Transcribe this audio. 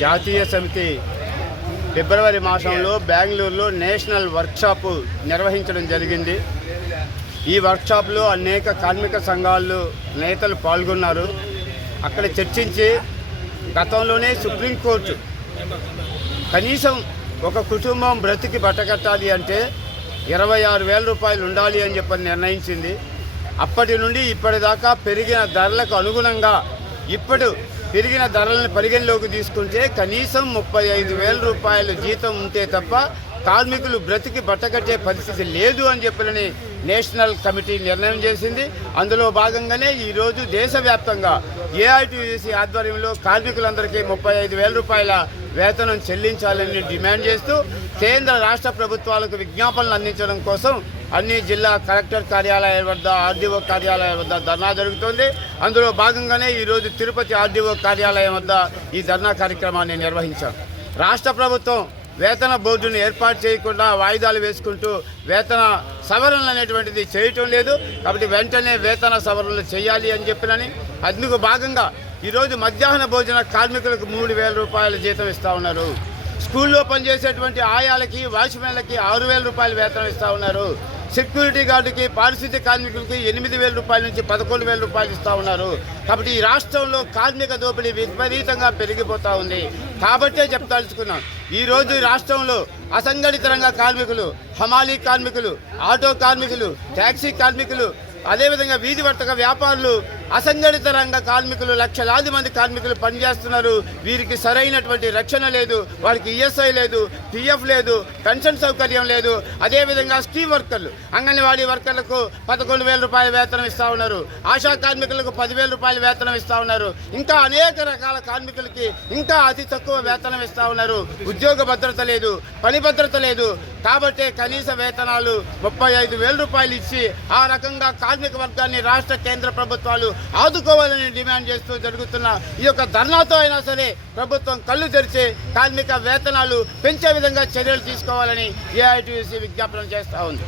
జాతీయ సమితి ఫిబ్రవరి మాసంలో బెంగళూరులో నేషనల్ వర్క్షాప్ నిర్వహించడం జరిగింది. ఈ వర్క్షాప్లో అనేక కార్మిక సంఘాలు నేతలు పాల్గొన్నారు. అక్కడ చర్చించి గతంలోనే సుప్రీంకోర్టు కనీసం ఒక కుటుంబం బ్రతికి బట్టకట్టాలి అంటే 26,000 రూపాయలు ఉండాలి అని చెప్పని నిర్ణయించింది. అప్పటి నుండి ఇప్పటిదాకా పెరిగిన ధరలకు అనుగుణంగా ఇప్పుడు పెరిగిన ధరలను పరిగణలోకి తీసుకుంటే కనీసం 35,000 రూపాయలు జీతం ఉంటే తప్ప కార్మికులు బ్రతికి బట్టకట్టే పరిస్థితి లేదు అని చెప్పని నేషనల్ కమిటీ నిర్ణయం చేసింది. అందులో భాగంగానే ఈరోజు దేశవ్యాప్తంగా ఏఐటీయూసీ ఆధ్వర్యంలో కార్మికులందరికీ 35,000 రూపాయల వేతనం చెల్లించాలని డిమాండ్ చేస్తూ కేంద్ర రాష్ట్ర ప్రభుత్వాలకు విజ్ఞాపనలు అందించడం కోసం అన్ని జిల్లా కలెక్టర్ కార్యాలయాల వద్ద ఆర్డీఓ కార్యాలయం వద్ద ధర్నా జరుగుతోంది. అందులో భాగంగానే ఈరోజు తిరుపతి ఆర్డీఓ కార్యాలయం వద్ద ఈ ధర్నా కార్యక్రమాన్ని నిర్వహించాం. రాష్ట్ర ప్రభుత్వం వేతన బోర్డును ఏర్పాటు చేయకుండా వాయిదాలు వేసుకుంటూ వేతన సవరణలు అనేటువంటిది చేయటం లేదు. కాబట్టి వెంటనే వేతన సవరణలు చేయాలి అని చెప్పినని అందుకు భాగంగా ఈరోజు మధ్యాహ్న భోజన కార్మికులకు 3,000 రూపాయల జీతం ఇస్తూ ఉన్నారు. స్కూల్లో పనిచేసేటువంటి ఆయాలకి వాచ్మెన్లకి 6,000 రూపాయలు వేతనం ఇస్తూ ఉన్నారు. సెక్యూరిటీ గార్డుకి పారిశుద్ధ్య కార్మికులకి 8,000 రూపాయల నుంచి 11,000 రూపాయలు ఇస్తూ ఉన్నారు. కాబట్టి ఈ రాష్ట్రంలో కార్మిక దోపిడీ విపరీతంగా పెరిగిపోతూ ఉంది. కాబట్టే చెప్తాల్చుకున్నాం, ఈరోజు రాష్ట్రంలో అసంఘటిత రంగ కార్మికులు, హమాలీ కార్మికులు, ఆటో కార్మికులు, ట్యాక్సీ కార్మికులు, అదేవిధంగా వీధి వర్తక వ్యాపారులు, అసంఘటిత రంగ కార్మికులు లక్షలాది మంది కార్మికులు పనిచేస్తున్నారు. వీరికి సరైనటువంటి రక్షణ లేదు, వారికి ఈఎస్ఐ లేదు, పిఎఫ్ లేదు, పెన్షన్ సౌకర్యం లేదు. అదేవిధంగా స్కీమ్ వర్కర్లు, అంగన్వాడీ వర్కర్లకు 11,000 రూపాయల వేతనం ఇస్తూ ఉన్నారు. ఆశా కార్మికులకు 10,000 రూపాయల వేతనం ఇస్తూ ఉన్నారు. ఇంకా అనేక రకాల కార్మికులకి ఇంకా అతి తక్కువ వేతనం ఇస్తూ ఉన్నారు. ఉద్యోగ భద్రత లేదు, పని భద్రత లేదు. కాబట్టే కనీస వేతనాలు 35,000 రూపాయలు ఇచ్చి ఆ రకంగా కార్మిక వర్గాన్ని రాష్ట్ర కేంద్ర ప్రభుత్వాలు ఆదుకోవాలని డిమాండ్ చేస్తూ జరుగుతున్న ఈ యొక్క ధర్నాతో అయినా సరే ప్రభుత్వం కళ్ళు తెరిచి కార్మిక వేతనాలు పెంచే విధంగా చర్యలు తీసుకోవాలని ఏఐటీయూసీ విజ్ఞాపనం చేస్తూ ఉంది.